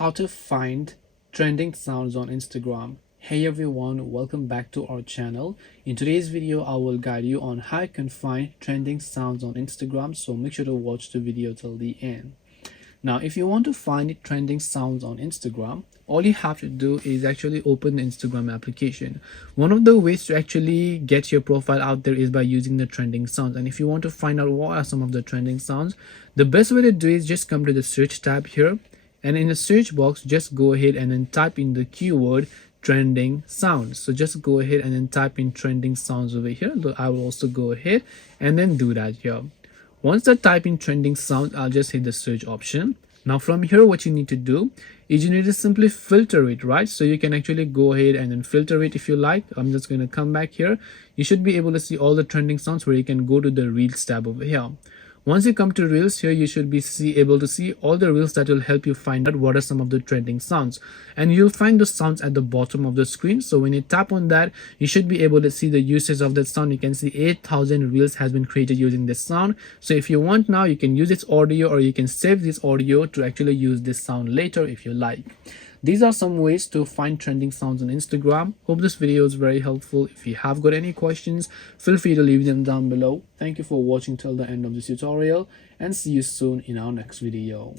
how to find trending sounds on Instagram. Hey everyone, welcome back to our channel. In today's video, I will guide you on how you can find trending sounds on Instagram, so make sure to watch the video till the end. Now, if you want to find trending sounds on Instagram, all you have to do is actually open the Instagram application. One of the ways to actually get your profile out there is by using the trending sounds. And if you want to find out what are some of the trending sounds, the best way to do is just come to the search tab here. And in the search box, just go ahead and then type in the keyword trending sounds. So just go ahead and then type in trending sounds over here. I will also go ahead and then do that here. Once I type in trending sound, I'll just hit the search option. Now from here, what you need to do is you need to simply filter it, right? So you can actually go ahead and then filter it if you like. I'm just going to come back here. You should be able to see all the trending sounds where you can go to the Reels tab over here. Once you come to Reels here, you should be able to see all the Reels that will help you find out what are some of the trending sounds. And you'll find the sounds at the bottom of the screen. So when you tap on that, you should be able to see the usage of that sound. You can see 8,000 Reels has been created using this sound. So if you want now, you can use this audio or you can save this audio to actually use this sound later if you like. These are some ways to find trending sounds on Instagram. Hope this video is very helpful. If you have got any questions, feel free to leave them down below. Thank you for watching till the end of this tutorial and see you soon in our next video.